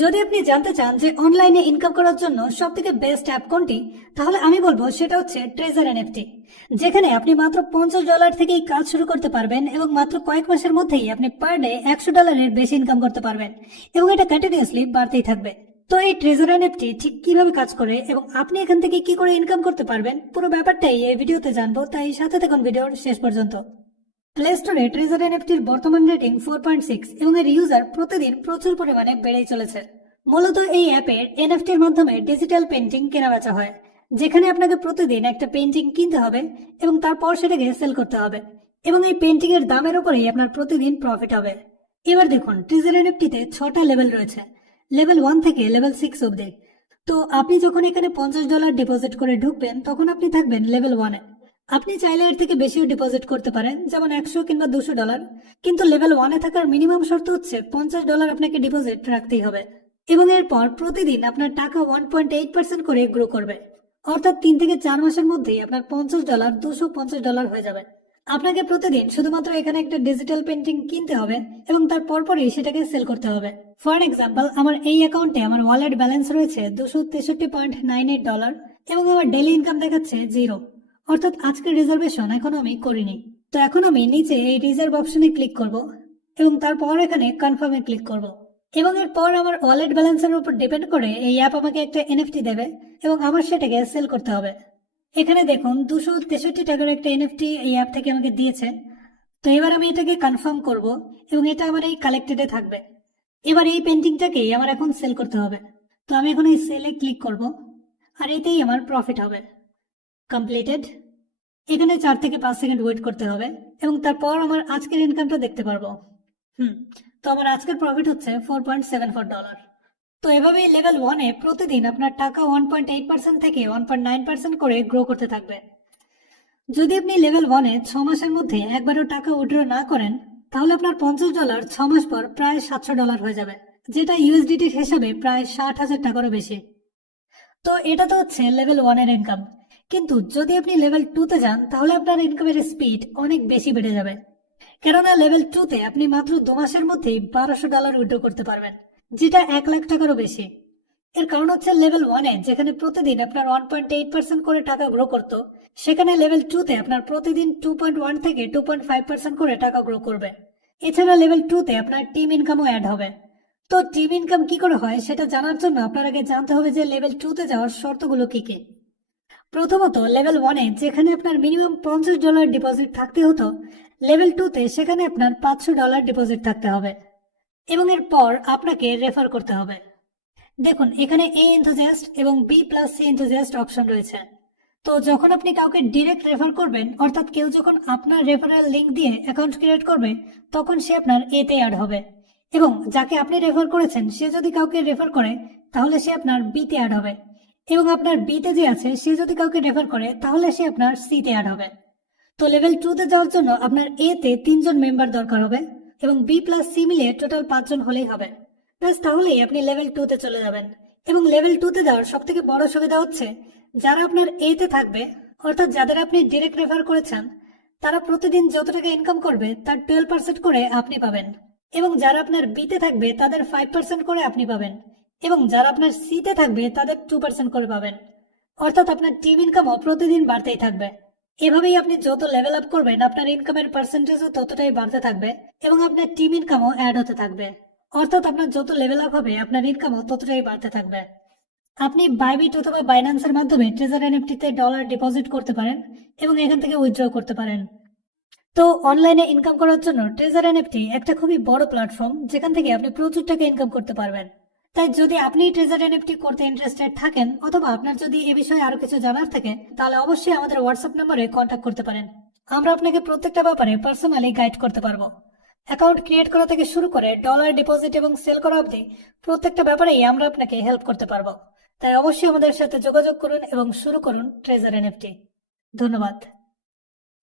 যদি আপনি জানতে চান যে অনলাইনে ইনকাম করার জন্য সবথেকে বেস্ট অ্যাপ কোনটি, তাহলে আমি বলবো সেটা হচ্ছে ট্রেজার এনএফটি, যেখানে আপনি মাত্র $50 থেকেই কাজ শুরু করতে পারবেন এবং মাত্র কয়েক মাসের মধ্যেই আপনি পার ডে $100 বেশি ইনকাম করতে পারবেন এবং এটা কন্টিনিউয়াসলি বাড়তেই থাকবে। তো এই ট্রেজার এনএফটি ঠিক কিভাবে কাজ করে এবং আপনি এখান থেকে কি করে ইনকাম করতে পারবেন, পুরো ব্যাপারটাই এই ভিডিওতে জানবো, তাই সাথে থাকুন ভিডিওর শেষ পর্যন্ত। প্লে স্টোরে ট্রেজার এনএফটির বর্তমান রেটিং 4.6 এবং এর ইউজার প্রতিদিন প্রচুর পরিমাণে বেড়েই চলেছে। মূলত এই অ্যাপের এনএফটির মাধ্যমে ডিজিটাল পেন্টিং কেনা বেচা হয়, যেখানে আপনাকে প্রতিদিন একটা পেন্টিং কিনতে হবে এবং তারপর সেটাকে সেল করতে হবে এবং এই পেন্টিং এর দামের উপরেই আপনার প্রতিদিন প্রফিট হবে। এবার দেখুন, ট্রেজার এনএফটিতে 6টা লেভেল রয়েছে, লেভেল 1 থেকে লেভেল 6 অব্দি। তো আপনি যখন এখানে $50 ডিপোজিট করে ঢুকবেন, তখন আপনি থাকবেন লেভেল 1-এ। আপনি চাইলে এর থেকে বেশিও ডিপোজিট করতে পারেন, যেমন 100 কিংবা $200, কিন্তু লেভেল 1-এ থাকার মিনিমাম শর্ত হচ্ছে $50 আপনাকে ডিপোজিট রাখতেই হবে এবং এরপর প্রতিদিন আপনার টাকা 1.8% করে গ্রো করবে, অর্থাৎ 3 থেকে 4 মাসের মধ্যেই আপনার $50 $250 হয়ে যাবে। আপনাকে প্রতিদিন শুধুমাত্র এখানে একটা ডিজিটাল পেন্টিং কিনতে হবে এবং তার পরপরই সেটাকে সেল করতে হবে। ফর এক্সাম্পল, আমার এই অ্যাকাউন্টে আমার ওয়ালেট ব্যালেন্স রয়েছে $263.98 এবং আমার ডেইলি ইনকাম দেখাচ্ছে 0, অর্থাৎ আজকের রিজার্ভেশন এখনো আমি করিনি। তো এখন আমি নিচে এই রিজার্ভ অপশনে ক্লিক করব এবং তারপর এখানে কনফার্মে ক্লিক করব এবং এরপর আমার ওয়ালেট ব্যালেন্সের উপর ডিপেন্ড করে এই অ্যাপ আমাকে একটা এনএফটি দেবে এবং আমার সেটাকে সেল করতে হবে। এখানে দেখুন, $263 একটা এনএফটি এই অ্যাপ থেকে আমাকে দিয়েছে। তো এবার আমি এটাকে কনফার্ম করব এবং এটা আমার এই কালেক্টেডে থাকবে। এবার এই পেন্টিংটাকেই আমার এখন সেল করতে হবে। তো আমি এখন এই সেলে ক্লিক করব আর এতেই আমার প্রফিট হবে। কমপ্লিটেড। এখানে 4 থেকে 5 সেকেন্ড ওয়েট করতে হবে এবং তারপর আমার আজকের ইনকামটা দেখতে পারবো। তো আমার আজকের প্রফিট হচ্ছে $4.74। তো এভাবেই লেভেল 1-এ প্রতিদিন আপনার টাকা 1.8% থেকে 1.9% করে গ্রো করতে থাকবে। যদি আপনি লেভেল 1-এ 6 মাসের মধ্যে একবারও টাকা উইথড্র না করেন, তাহলে আপনার $50 6 মাস পর প্রায় $700 হয়ে যাবে, যেটা ইউএসডিটির হিসাবে প্রায় 60,000 টাকারও বেশি। তো এটা তো হচ্ছে লেভেল 1-এর ইনকাম, কিন্তু যদি আপনি লেভেল 2-তে যান, তাহলে আপনার ইনকামের স্পিড অনেক বেশি বেড়ে যাবে। কেননা লেভেল 2-তে আপনি মাত্র 2 মাসের মধ্যেই $1200 উইথড্র করতে পারবেন, যেটা 1 লাখ টাকারও বেশি। এর কারণ হচ্ছে লেভেল 1-এ যেখানে প্রতিদিন আপনার 1.8% করে টাকা গ্রো করত, সেখানে লেভেল 2-তে আপনার প্রতিদিন 2.1 থেকে 2.5% করে টাকা গ্রো করবে। এছাড়া লেভেল 2-তে আপনার টিম ইনকামও অ্যাড হবে। তো টিম ইনকাম কি করে হয় সেটা জানার জন্য আপনার আগে জানতে হবে যে লেভেল 2-তে যাওয়ার শর্তগুলো কি কি। প্রথমত, লেভেল 1-এ যেখানে আপনার মিনিমাম $50 ডিপোজিট থাকতে হতো, লেভেল 2-তে সেখানে আপনার $500 ডিপোজিট থাকতে হবে এবং এরপর আপনাকে রেফার করতে হবে। দেখুন, এখানে এ এনথুজিয়াস্ট এবং B+C এনথুজিয়াস্ট অপশন রয়েছে। তো যখন আপনি কাউকে ডিরেক্ট রেফার করবেন, অর্থাৎ কেউ যখন আপনার রেফারেল লিংক দিয়ে অ্যাকাউন্ট ক্রিয়েট করবে, তখন সে আপনার এতে অ্যাড হবে এবং যাকে আপনি রেফার করেছেন সে যদি কাউকে রেফার করে, তাহলে সে আপনার বিতে অ্যাড হবে এবং আপনার বিতে যে আছে সে যদি কাউকে রেফার করে, তাহলে সে আপনার সিতে অ্যাড হবে। তো লেভেল 2-তে যাওয়ার জন্য আপনার এতে 3 জন মেম্বার দরকার হবে এবং B+C মিলিয়ে টোটাল 5 জন হলেই হবে। ব্যাস, তাহলেই আপনি লেভেল 2-তে চলে যাবেন। এবং লেভেল 2-তে যাওয়ার সব থেকে বড় সুবিধা হচ্ছে, যারা আপনার এতে থাকবে, অর্থাৎ যাদের আপনি ডিরেক্ট রেফার করেছেন, তারা প্রতিদিন যত টাকা ইনকাম করবে তার 12% করে আপনি পাবেন এবং যারা আপনার বিতে থাকবে তাদের 5% করে আপনি পাবেন এবং যারা আপনার সিতে থাকবে তাদের 2% করে পাবেন, অর্থাৎ আপনার টিম ইনকামও প্রতিদিন বাড়তেই থাকবে। এভাবেই আপনি যত লেভেল আপ করবেন, আপনার ইনকামের পার্সেন্টেজও ততটাই বাড়তে থাকবে এবং আপনার টিম ইনকামও অ্যাড হতে থাকবে, অর্থাৎ আপনার যত লেভেল আপ হবে আপনার ইনকামও ততটাই বাড়তে থাকবে। আপনি বাইবিট অথবা বাইন্যান্সের মাধ্যমে ট্রেজার এনএফটিতে ডলার ডিপোজিট করতে পারেন এবং এখান থেকে উইথড্র করতে পারেন। তো অনলাইনে ইনকাম করার জন্য ট্রেজার এনএফটি একটা খুবই বড় প্ল্যাটফর্ম, যেখান থেকে আপনি প্রচুর টাকা ইনকাম করতে পারবেন। তাই যদি আপনি ট্রেজার এনএফটি করতে ইন্টারেস্টেড থাকেন অথবা আপনার যদি এ বিষয়ে আরো কিছু জানার থাকে, তাহলে অবশ্যই আমাদের হোয়াটসঅ্যাপ নম্বরে কন্ট্যাক্ট করতে পারেন। আমরা আপনাকে প্রত্যেকটা ব্যাপারে পার্সোনালি গাইড করতে পারবো। অ্যাকাউন্ট ক্রিয়েট করা থেকে শুরু করে ডলার ডিপোজিট এবং সেল করা অবধি প্রত্যেকটা ব্যাপারেই আমরা আপনাকে হেল্প করতে পারবো। তাই অবশ্যই আমাদের সাথে যোগাযোগ করুন এবং শুরু করুন ট্রেজার এনএফটি। ধন্যবাদ।